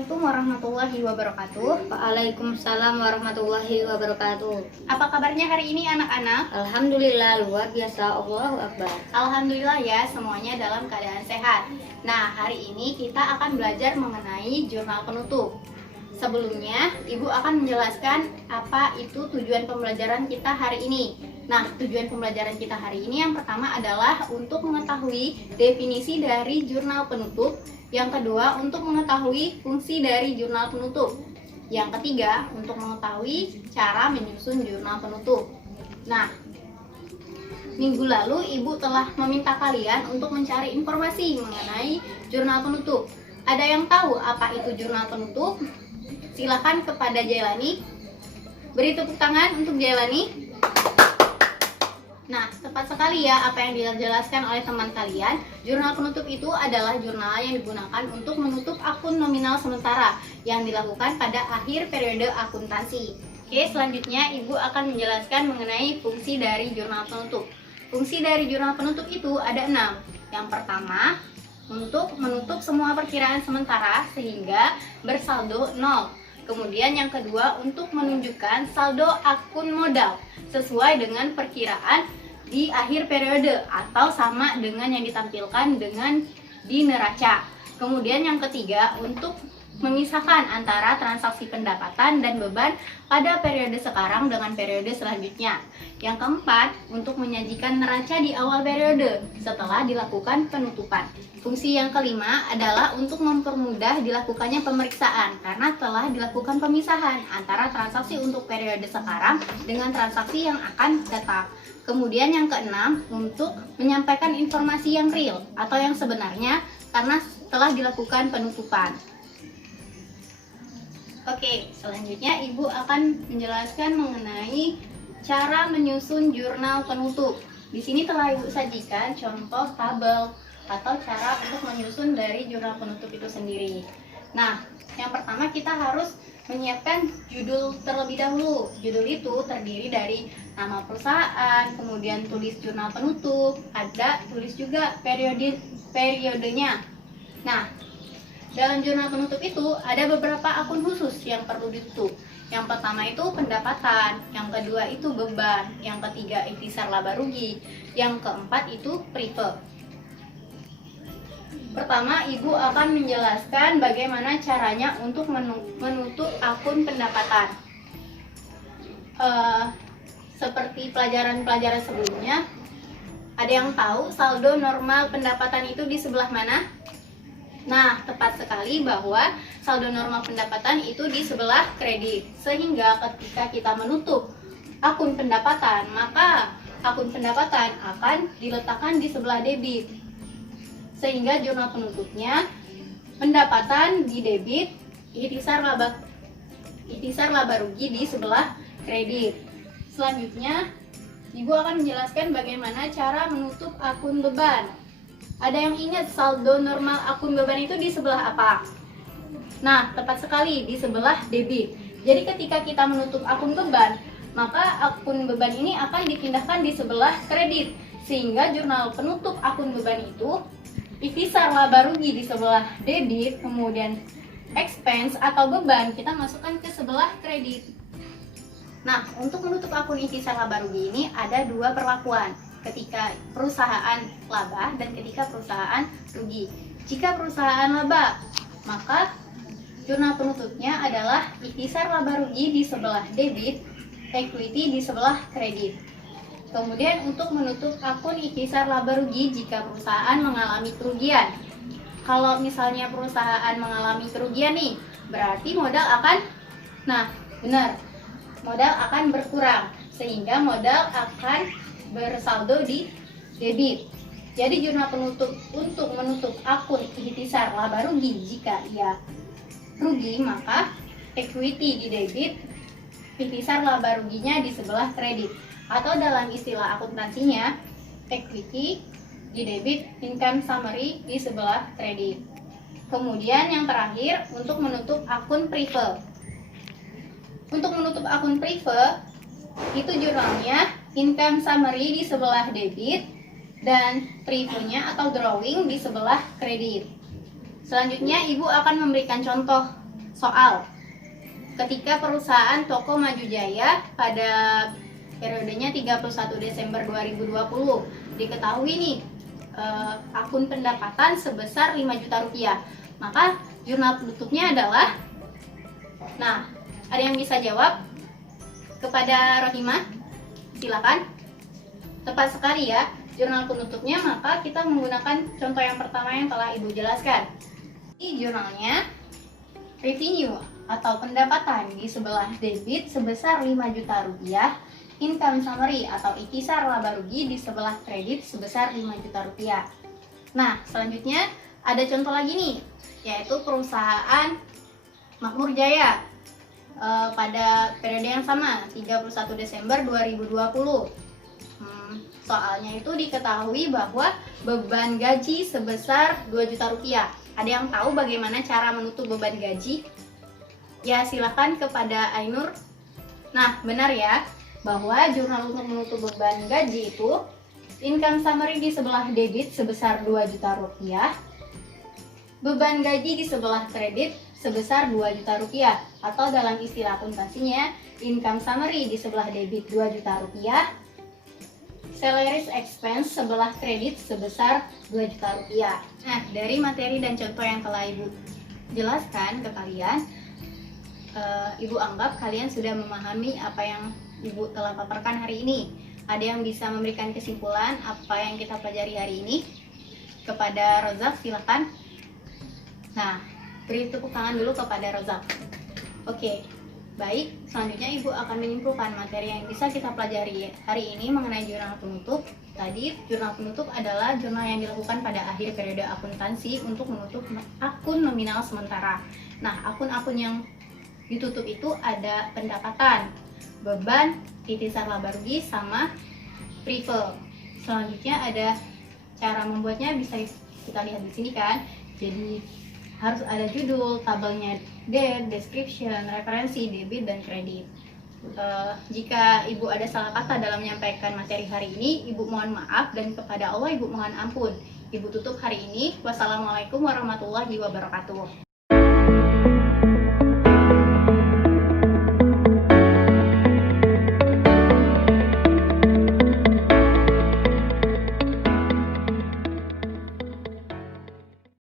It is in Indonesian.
Assalamualaikum warahmatullahi wabarakatuh. Waalaikumsalam warahmatullahi wabarakatuh. Apa kabarnya hari ini anak-anak? Alhamdulillah, luar biasa. Allahu Akbar. Alhamdulillah ya, semuanya dalam keadaan sehat. Nah, hari ini kita akan belajar mengenai jurnal penutup. Sebelumnya, Ibu akan menjelaskan apa itu tujuan pembelajaran kita hari ini. Nah, tujuan pembelajaran kita hari ini yang pertama adalah untuk mengetahui definisi dari jurnal penutup. Yang kedua, untuk mengetahui fungsi dari jurnal penutup. Yang ketiga, untuk mengetahui cara menyusun jurnal penutup. Nah, minggu lalu Ibu telah meminta kalian untuk mencari informasi mengenai jurnal penutup. Ada yang tahu apa itu jurnal penutup? Silakan kepada Jailani. Beri tepuk tangan untuk Jailani. Nah, tepat sekali ya apa yang dijelaskan oleh teman kalian. Jurnal penutup itu adalah jurnal yang digunakan untuk menutup akun nominal sementara yang dilakukan pada akhir periode akuntansi. Oke, selanjutnya Ibu akan menjelaskan mengenai fungsi dari jurnal penutup. Fungsi dari jurnal penutup itu ada 6. Yang pertama, untuk menutup semua perkiraan sementara sehingga bersaldo 0. Kemudian yang kedua, untuk menunjukkan saldo akun modal sesuai dengan perkiraan di akhir periode atau sama dengan yang ditampilkan dengan di neraca. Kemudian yang ketiga, untuk memisahkan antara transaksi pendapatan dan beban pada periode sekarang dengan periode selanjutnya. Yang keempat, untuk menyajikan neraca di awal periode setelah dilakukan penutupan. Fungsi yang kelima adalah untuk mempermudah dilakukannya pemeriksaan karena telah dilakukan pemisahan antara transaksi untuk periode sekarang dengan transaksi yang akan datang. Kemudian yang keenam, untuk menyampaikan informasi yang real atau yang sebenarnya karena telah dilakukan penutupan. Oke, selanjutnya Ibu akan menjelaskan mengenai cara menyusun jurnal penutup. Di sini telah Ibu sajikan contoh tabel atau cara untuk menyusun dari jurnal penutup itu sendiri. Nah, yang pertama kita harus menyiapkan judul terlebih dahulu. Judul itu terdiri dari nama perusahaan, kemudian tulis jurnal penutup, ada tulis juga periodenya. Nah, dalam jurnal penutup itu ada beberapa akun khusus yang perlu ditutup. Yang pertama itu pendapatan, yang kedua itu beban, yang ketiga ikhtisar laba rugi, yang keempat itu prive. Pertama, Ibu akan menjelaskan bagaimana caranya untuk menutup akun pendapatan. Seperti pelajaran-pelajaran sebelumnya, ada yang tahu saldo normal pendapatan itu di sebelah mana? Nah, tepat sekali bahwa saldo normal pendapatan itu di sebelah kredit. Sehingga ketika kita menutup akun pendapatan, maka akun pendapatan akan diletakkan di sebelah debit. Sehingga jurnal penutupnya pendapatan di debit, ikhtisar laba rugi di sebelah kredit. Selanjutnya, Ibu akan menjelaskan bagaimana cara menutup akun beban. Ada yang ingat saldo normal akun beban itu di sebelah apa? Nah, tepat sekali di sebelah debit. Jadi ketika kita menutup akun beban, maka akun beban ini akan dipindahkan di sebelah kredit. Sehingga jurnal penutup akun beban itu ikhtisar laba rugi di sebelah debit, kemudian expense atau beban kita masukkan ke sebelah kredit. Nah, untuk menutup akun ikhtisar laba rugi ini ada dua perlakuan. Ketika perusahaan laba dan ketika perusahaan rugi. Jika perusahaan laba, maka jurnal penutupnya adalah ikhtisar laba rugi di sebelah debit, equity di sebelah kredit. Kemudian untuk menutup akun ikhtisar laba rugi jika perusahaan mengalami kerugian. Kalau misalnya perusahaan mengalami kerugian nih, berarti modal akan, modal akan berkurang. Sehingga modal akan bersaldo di debit. Jadi jurnal penutup untuk menutup akun ikhtisar laba rugi jika ia rugi, maka equity di debit, ikhtisar laba ruginya di sebelah kredit. Atau dalam istilah akuntansinya, equity di debit, income summary di sebelah kredit. Kemudian yang terakhir, untuk menutup akun prive. Untuk menutup akun prive, itu jurnalnya income summary di sebelah debit dan preview-nya atau drawing di sebelah kredit. Selanjutnya Ibu akan memberikan contoh soal. Ketika perusahaan Toko Maju Jaya pada periodenya 31 Desember 2020 diketahui nih akun pendapatan sebesar 5 juta rupiah, maka jurnal penutupnya adalah, nah, ada yang bisa jawab? Kepada Rohimah, silakan. Tepat sekali ya, jurnal penutupnya, maka kita menggunakan contoh yang pertama yang telah Ibu jelaskan. Ini jurnalnya revenue atau pendapatan di sebelah debit sebesar 5 juta rupiah, income summary atau ikhtisar laba rugi di sebelah kredit sebesar 5 juta rupiah. Nah, selanjutnya ada contoh lagi nih, yaitu perusahaan Makmur Jaya pada periode yang sama, 31 Desember 2020. Soalnya itu diketahui bahwa beban gaji sebesar 2 juta rupiah. Ada yang tahu bagaimana cara menutup beban gaji? Ya, silakan kepada Ainur. Nah, benar ya, bahwa jurnal untuk menutup beban gaji itu income summary di sebelah debit sebesar 2 juta rupiah, beban gaji di sebelah kredit sebesar 2 juta rupiah, atau dalam istilah akuntansinya income summary di sebelah debit 2 juta rupiah, salaries expense sebelah kredit sebesar 2 juta rupiah. Nah, dari materi dan contoh yang telah Ibu jelaskan ke kalian, Ibu anggap kalian sudah memahami apa yang Ibu telah paparkan hari ini. Ada yang bisa memberikan kesimpulan apa yang kita pelajari hari ini? Kepada Rozak, silakan. Nah, beri tepuk tangan dulu kepada Rozak. Oke, baik. Selanjutnya Ibu akan menyimpulkan materi yang bisa kita pelajari hari ini mengenai jurnal penutup. Tadi, jurnal penutup adalah jurnal yang dilakukan pada akhir periode akuntansi untuk menutup akun nominal sementara. Nah, akun-akun yang ditutup itu ada pendapatan, beban, ikhtisar laba rugi, sama privilege. Selanjutnya ada cara membuatnya, bisa kita lihat di sini kan. Jadi harus ada judul, tabelnya date, description, referensi, debit, dan kredit. Jika Ibu ada salah kata dalam menyampaikan materi hari ini, Ibu mohon maaf, dan kepada Allah Ibu mohon ampun. Ibu tutup hari ini. Wassalamualaikum warahmatullahi wabarakatuh.